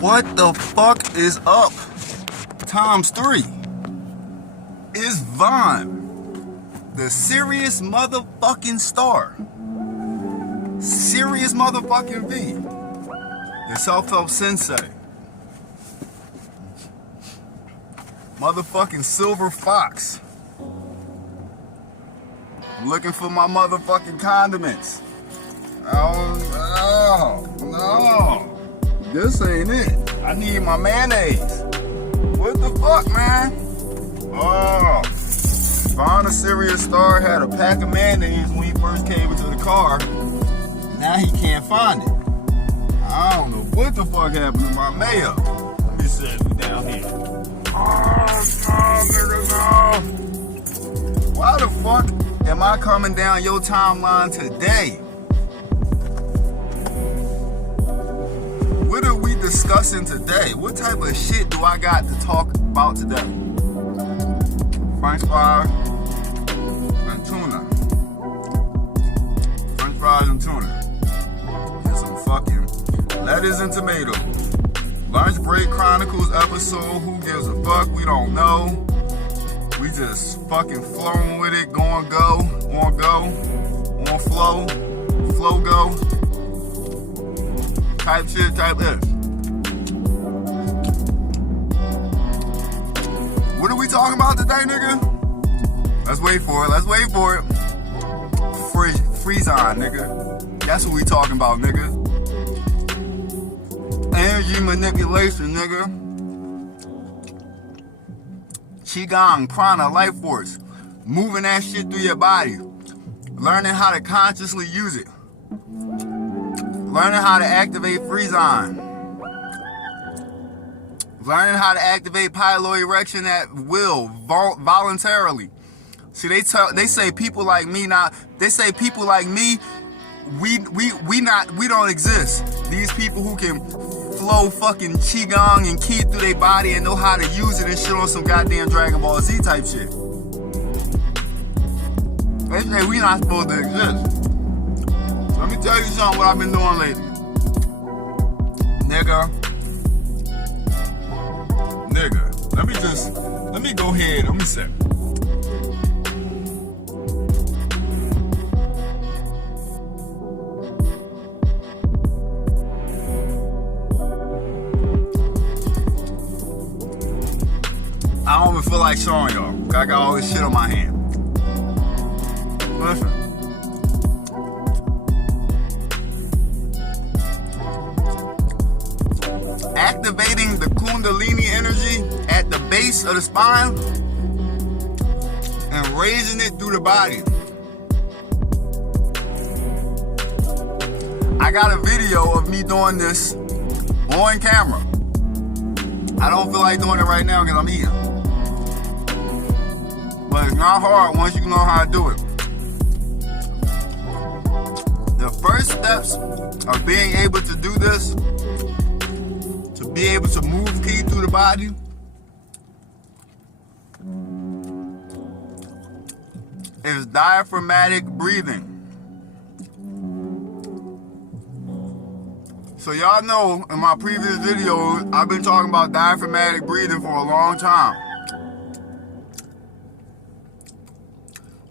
What the fuck is up? Times 3 is Vaughn, the serious motherfucking star. Serious motherfucking V, the self-help sensei. Motherfucking silver fox. I'm looking for my motherfucking condiments. Oh, no. This ain't it. I need my mayonnaise. What the fuck, man? Oh. Vaughn, a serious star, had a pack of mayonnaise when he first came into the car. Now he can't find it. I don't know what the fuck happened to my mayo. Let me set it down here. Oh, no, nigga, no. Why the fuck am I coming down your timeline today? What are we discussing today? What type of shit do I got to talk about today? French fries and tuna. French fries and tuna. And some fucking lettuce and tomato. Lunch Break Chronicles episode. Who gives a fuck? We don't know. We just fucking flowing with it. Going go. On go. On flow. Flow go. Type shit, type this. What are we talking about today, nigga? Let's wait for it. Let's wait for it. Frisson, nigga. That's what we talking about, nigga. Energy manipulation, nigga. Qigong, prana, life force. Moving that shit through your body. Learning how to consciously use it. Learning how to activate Frisson. Learning how to activate pylori erection at will, voluntarily. See, they say people like me we don't exist. These people who can flow fucking qigong and ki through their body and know how to use it and shit on some goddamn Dragon Ball Z type shit. They say we not supposed to exist. Let me tell you something what I've been doing lately. Nigga. Let me go ahead. Let me say. I don't even feel like showing y'all. I got all this shit on my hand. Listen. Activating the Kundalini energy at the base of the spine and raising it through the body. I got a video of me doing this on camera. I don't feel like doing it right now because I'm eating. But it's not hard once you know how to do it. The first steps of being able to do this, to be able to move ki through the body, is diaphragmatic breathing. So y'all know in my previous videos, I've been talking about diaphragmatic breathing for a long time.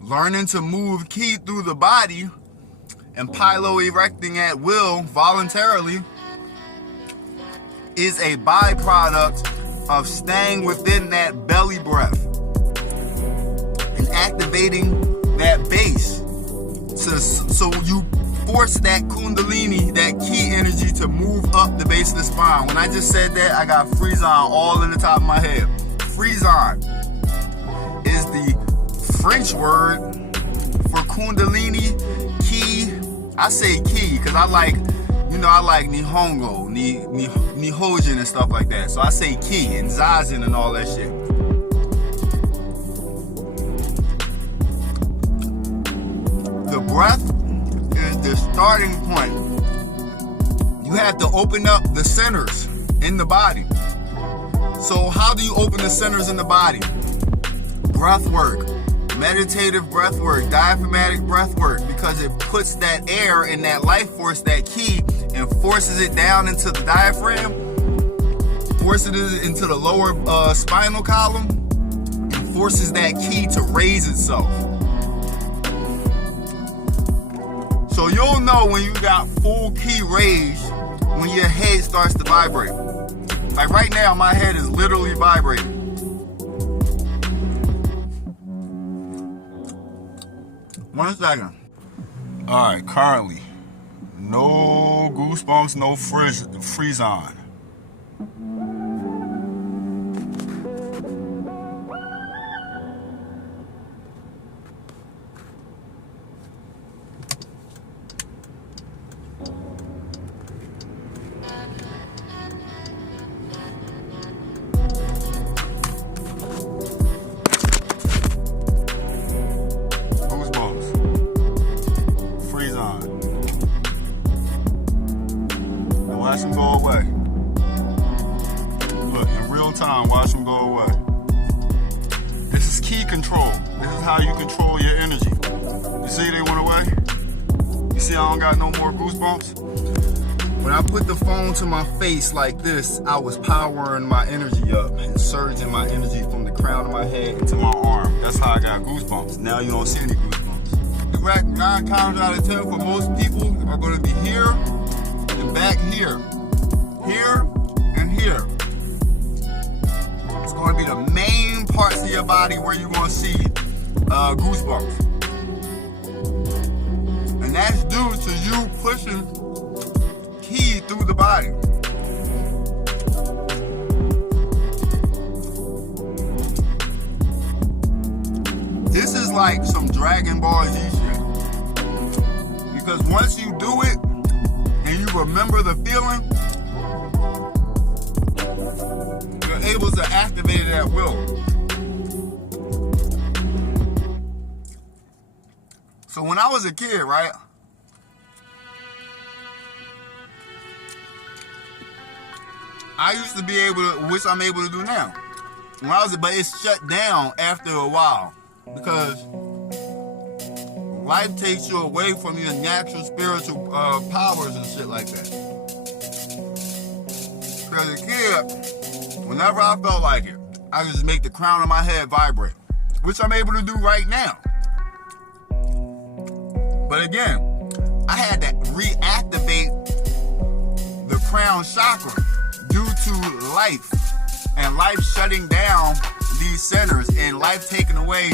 Learning to move ki through the body and pylori erecting at will voluntarily is a byproduct of staying within that belly breath and activating that base. So you force that Kundalini, that ki energy to move up the base of the spine. When I just said that, I got Frisson all in the top of my head. Frisson is the French word for Kundalini, ki. I say ki because I like Nihongo, Nihojin and stuff like that. So I say ki and Zazen and all that shit. The breath is the starting point. You have to open up the centers in the body. So how do you open the centers in the body? Breath work, meditative breath work, diaphragmatic breath work, because it puts that air and that life force, that key, and forces it down into the diaphragm, forces it into the lower spinal column, and forces that key to raise itself. So you'll know when you got full key raised when your head starts to vibrate. Like right now, my head is literally vibrating. One second. Alright, currently, no goosebumps, no Frisson. Watch them go away. Look, in real time, watch them go away. This is key control. This is how you control your energy. You see they went away? You see I don't got no more goosebumps? When I put the phone to my face like this, I was powering my energy up and surging my energy from the crown of my head into my arm. That's how I got goosebumps. Now you don't see any goosebumps. Correct, 9 times out of 10 for most people are going to be here and back here, here and here. It's going to be the main parts of your body where you're going to see goosebumps. And that's due to you pushing key through the body. This is like some Dragon Ball Z shit. Because once you do it, and you remember the feeling, you're able to activate it at will. So when I was a kid, right, I used to be able to, which I'm able to do now. When I was, but it's shut down after a while because life takes you away from your natural spiritual powers and shit like that. Because as a kid, whenever I felt like it, I could just make the crown of my head vibrate, which I'm able to do right now. But again, I had to reactivate the crown chakra due to life and life shutting down these centers and life taking away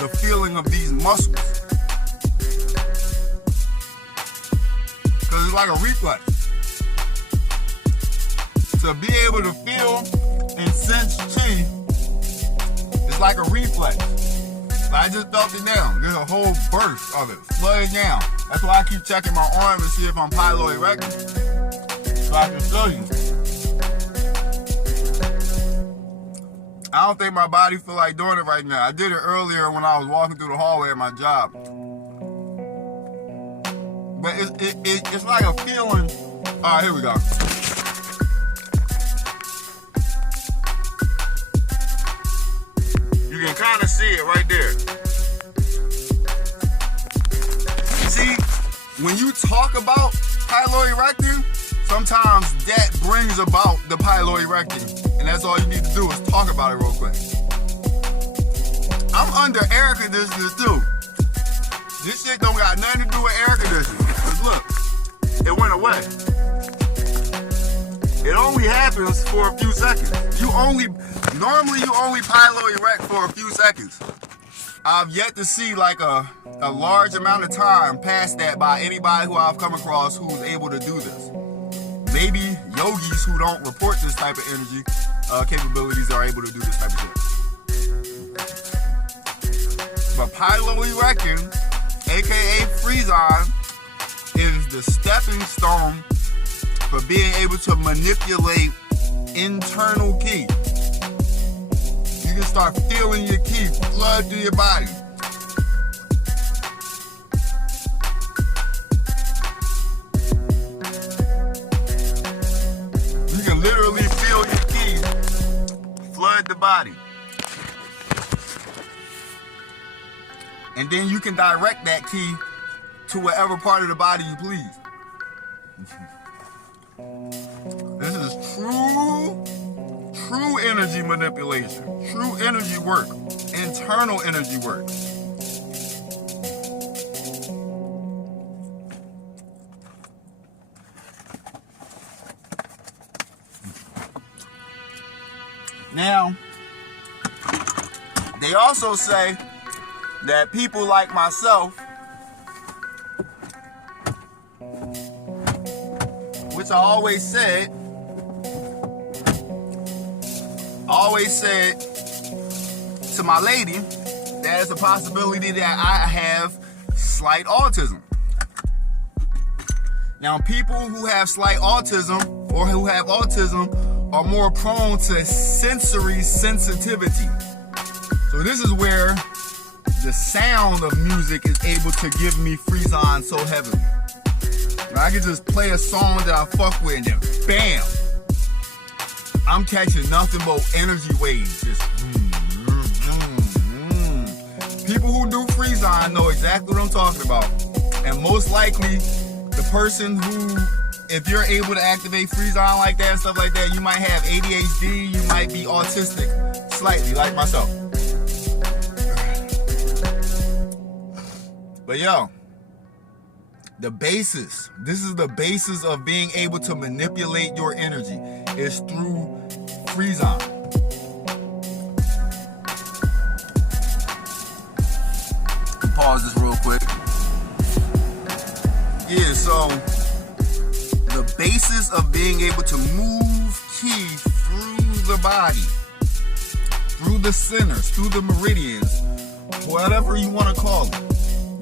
the feeling of these muscles. Because it's like a reflex. To be able to feel and sense chi, it's like a reflex. I just felt it down. There's a whole burst of it, flooding down. That's why I keep checking my arm to see if I'm pylori rectum, so I can show you. I don't think my body feel like doing it right now. I did it earlier when I was walking through the hallway at my job. But it's like a feeling. All right, here we go. You can kind of see it right there. See, when you talk about pylori rectum, sometimes that brings about the pylori rectum. And that's all you need to do is talk about it real quick. I'm under air conditioners too. This shit don't got nothing to do with air conditioning. Cause look, it went away. It only happens for a few seconds. Normally you only pylori rect for a few seconds. I've yet to see like a large amount of time past that by anybody who I've come across who's able to do this. Maybe yogis who don't report this type of energy capabilities are able to do this type of shit. But pylori rectum, aka Frisson, is the stepping stone for being able to manipulate internal ki. You can start feeling your ki flood through your body. You can literally feel your ki flood the body. And then you can direct that ki to whatever part of the body you please. This is true energy manipulation, true energy work, internal energy work. Now, they also say that people like myself, which I always said to my lady, there's a possibility that I have slight autism. Now, people who have slight autism or who have autism are more prone to sensory sensitivity. So this is where the sound of music is able to give me Frisson so heavily. I can just play a song that I fuck with and then bam, I'm catching nothing but energy waves. Just People who do Frisson know exactly what I'm talking about. And most likely, the person who, if you're able to activate Frisson like that and stuff like that, you might have ADHD, you might be autistic, slightly, like myself. But yo, this is the basis of being able to manipulate your energy, is through Frisson. Pause this real quick. Yeah, so the basis of being able to move ki through the body, through the centers, through the meridians, whatever you want to call it.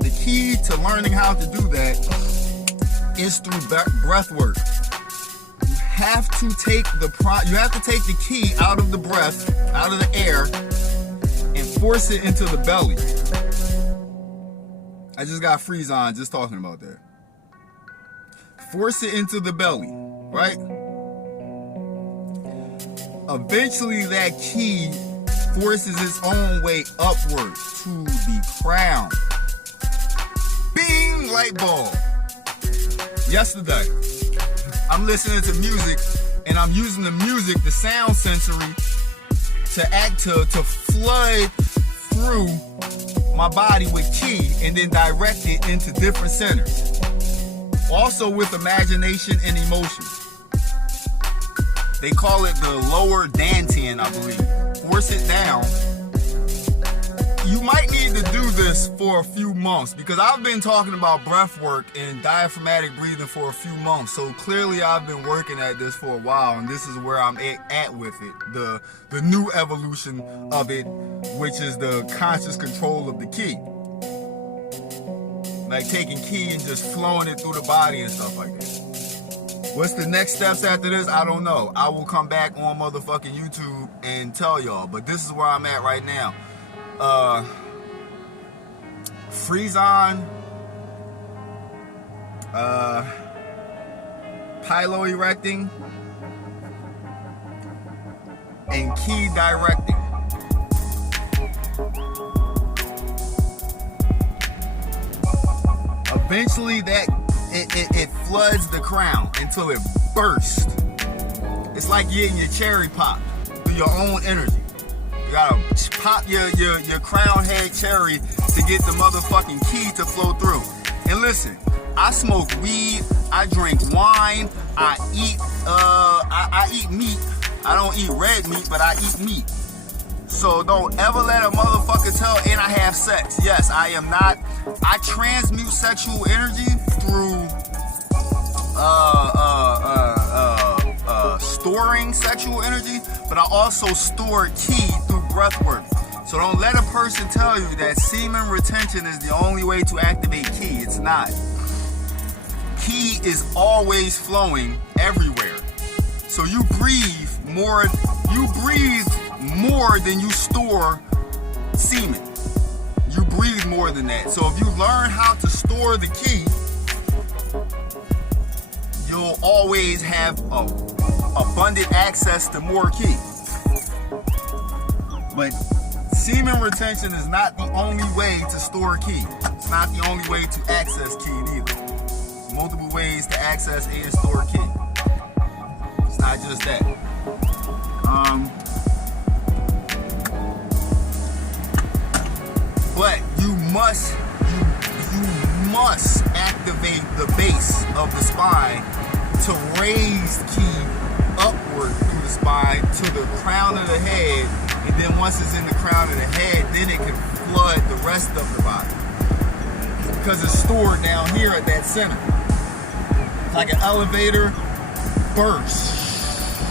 The key to learning how to do that is through breath work. You have to take the ki out of the breath, out of the air, and force it into the belly. I just got Frisson just talking about that. Force it into the belly, right? Eventually that ki forces its own way upward to the crown. Bing! Light bulb. Yesterday, I'm listening to music and I'm using the music, the sound sensory, to flood through my body with ki and then direct it into different centers. Also with imagination and emotion. They call it the lower dantian, I believe. Force it down. You might need to do this for a few months because I've been talking about breath work and diaphragmatic breathing for a few months. So clearly I've been working at this for a while, and this is where I'm at with it. The new evolution of it, which is the conscious control of the ki. Like taking ki and just flowing it through the body and stuff like that. What's the next steps after this? I don't know. I will come back on motherfucking YouTube and tell y'all. But this is where I'm at right now. Frisson, piloerecting, and ki directing. Eventually that it floods the crown until it bursts. It's like getting your cherry popped through your own energy. You gotta pop your crown head cherry to get the motherfucking ki to flow through. And listen, I smoke weed, I drink wine, I eat meat. I don't eat red meat, but I eat meat. So don't ever let a motherfucker tell, and I have sex. Yes, I transmute sexual energy through storing sexual energy, but I also store ki through breath work. So don't let a person tell you that semen retention is the only way to activate ki. It's not. Ki is always flowing everywhere. So you breathe more than you store semen. You breathe more than that. So if you learn how to store the ki, you'll always have abundant access to more ki. But semen retention is not the only way to store key. It's not the only way to access key neither. Multiple ways to access and store key. It's not just that. But you must activate the base of the spine to raise key upward through the spine to the crown of the head, and then once it's in the crown of the head, then it can flood the rest of the body because it's stored down here at that center. It's like an elevator burst,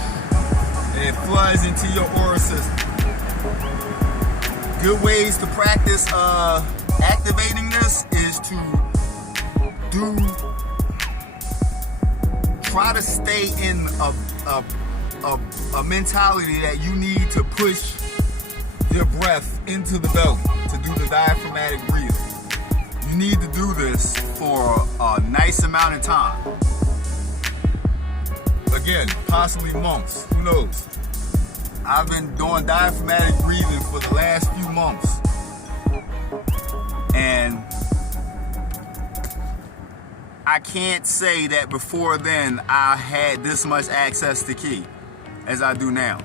and it floods into your aura system. Good ways to practice activating this is to try to stay in a mentality that you need to push your breath into the belly to do the diaphragmatic breathing. You need to do this for a nice amount of time. Again, possibly months, who knows? I've been doing diaphragmatic breathing for the last few months, and I can't say that before then I had this much access to key as I do now.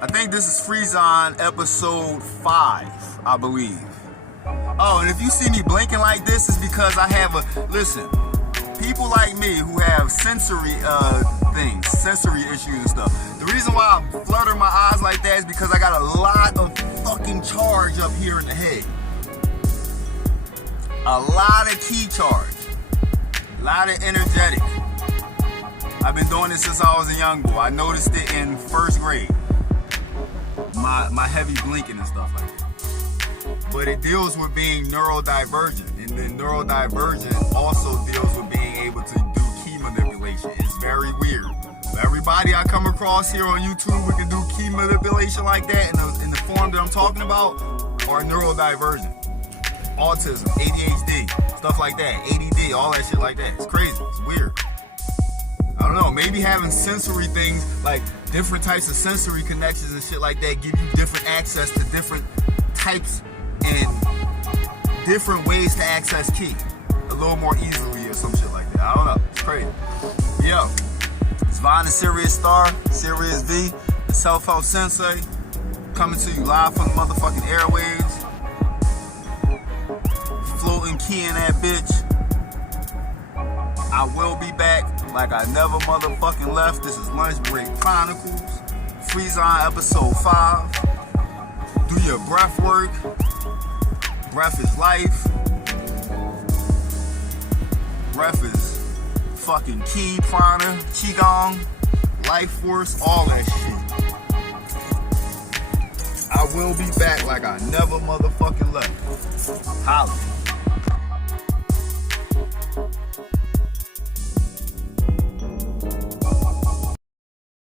I think this is Frisson episode 5, I believe. Oh, and if you see me blinking like this, it's because I have listen, people like me who have sensory things, sensory issues and stuff. The reason why I flutter my eyes like that is because I got a lot of fucking charge up here in the head. A lot of key charge. A lot of energetic. I've been doing this since I was a young boy. I noticed it in first grade. My heavy blinking and stuff like that. But it deals with being neurodivergent. And then neurodivergent also deals with being able to do key manipulation. It's very weird. But everybody I come across here on YouTube who can do key manipulation like that in the form that I'm talking about are neurodivergent. Autism, ADHD, stuff like that, ADD, all that shit like that. It's crazy. It's weird. I don't know. Maybe having sensory things, like different types of sensory connections and shit like that, give you different access to different types and different ways to access key a little more easily or some shit like that. I don't know. It's crazy. Yo, it's Vaughn the Serious Star, Serious V, the Self-Help Sensei, coming to you live from the motherfucking airwaves. Floating key in that bitch. I will be back like I never motherfucking left. This is Lunch Break Chronicles, Frisson episode 5. Do your breath work. Breath is life. Breath is fucking ki, prana, qigong, life force, all that shit. I will be back like I never motherfucking left. Holla.